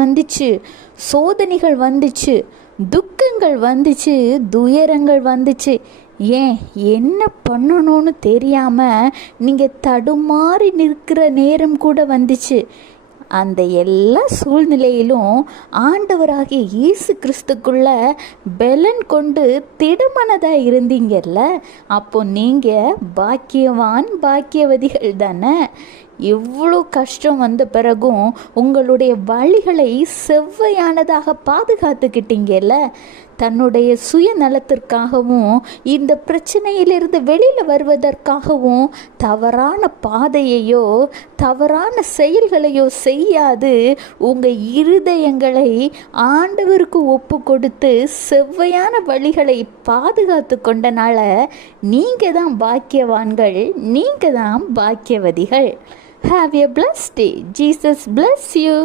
வந்துச்சு, சோதனைகள் வந்துச்சு, துக்கங்கள் வந்துச்சு, துயரங்கள் வந்துச்சு. ஏன் என்ன பண்ணணும்னு தெரியாமல் நீங்கள் தடுமாறி நிற்கிற நேரம் கூட வந்துச்சு. அந்த எல்லா சூழ்நிலையிலும் ஆண்டவராகிய இயேசு கிறிஸ்துக்குள்ள பலன் கொண்டு திடமனதாக இருந்தீங்கல்ல, அப்போ நீங்கள் பாக்கியவான் பாக்கியவதிகள் தானே. எவ்வளோ கஷ்டம் வந்த பிறகும் உங்களுடைய வழிகளை செவ்வையானதாக பாதுகாத்துக்கிட்டீங்கல்ல. தன்னுடைய சுயநலத்திற்காகவும் இந்த பிரச்சனையிலிருந்து வெளியில் வருவதற்காகவும் தவறான பாதையையோ தவறான செயல்களையோ செய்யாது உங்கள் இருதயங்களை ஆண்டவருக்கு ஒப்பு கொடுத்து செவ்வையான வழிகளை பாதுகாத்து கொண்டனால நீங்கள் தான் பாக்கியவான்கள், நீங்கள் தான் பாக்கியவதிகள். Have a blessed day. Jesus bless you.